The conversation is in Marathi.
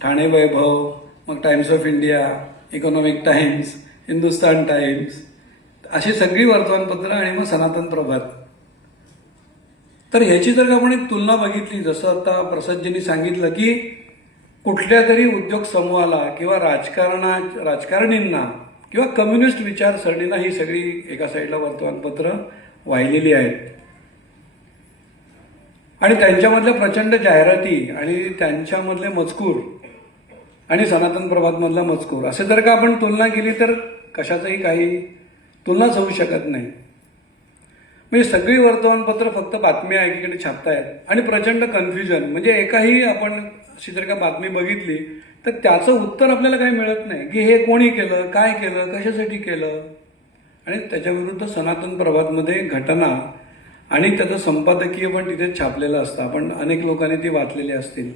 ठाणे वैभव, मग times of India, economic times, Hindustan times, अशी सगळी वर्तमानपत्र आणि मग सनातन प्रभात. तर ह्याची जर का आपण एक तुलना बघितली, जसं आता प्रसादजींनी सांगितलं की कुठल्या तरी उद्योग समूहाला किंवा राजकारणींना किंवा कम्युनिस्ट विचारसरणींना ही सगळी एका साईडला वर्तमानपत्र वाहिलेली आहेत आणि त्यांच्यामधल्या प्रचंड जाहिराती आणि त्यांच्यामधले मजकूर आणि सनातन प्रभातमधला मजकूर असे जर का आपण तुलना केली तर कशाचंही काही तुलनाच होऊ शकत नाही. म्हणजे सगळी वर्तमानपत्र फक्त बातम्या एकीकडे छापतायत आणि प्रचंड कन्फ्युजन. म्हणजे एकाही आपण अशी जर का बातमी बघितली तर त्याचं उत्तर आपल्याला काही मिळत नाही की हे कोणी केलं, काय केलं, कशासाठी केलं. आणि त्याच्याविरुद्ध सनातन प्रभातमध्ये घटना आणि त्याचं संपादकीय पण तिथे छापलेलं असतं. आपण अनेक लोकांनी ती वाचलेली असतील.